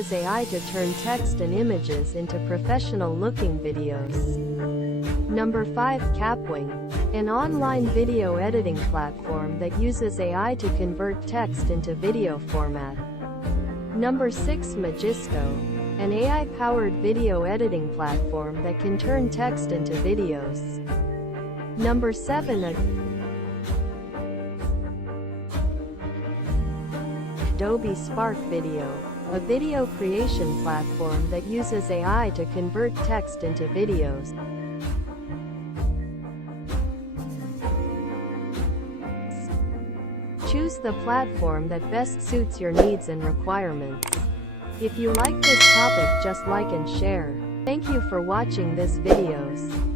AI to turn text and images into professional-looking videos. Number 5. Capwing, an online video editing platform that uses AI to convert text into video format. Number 6. Magisto, an AI-powered video editing platform that can turn text into videos. Number 7. Adobe Spark Video, a video creation platform that uses AI to convert text into videos. Choose the platform that best suits your needs and requirements. If you like this topic, just like and share. Thank you for watching this videos.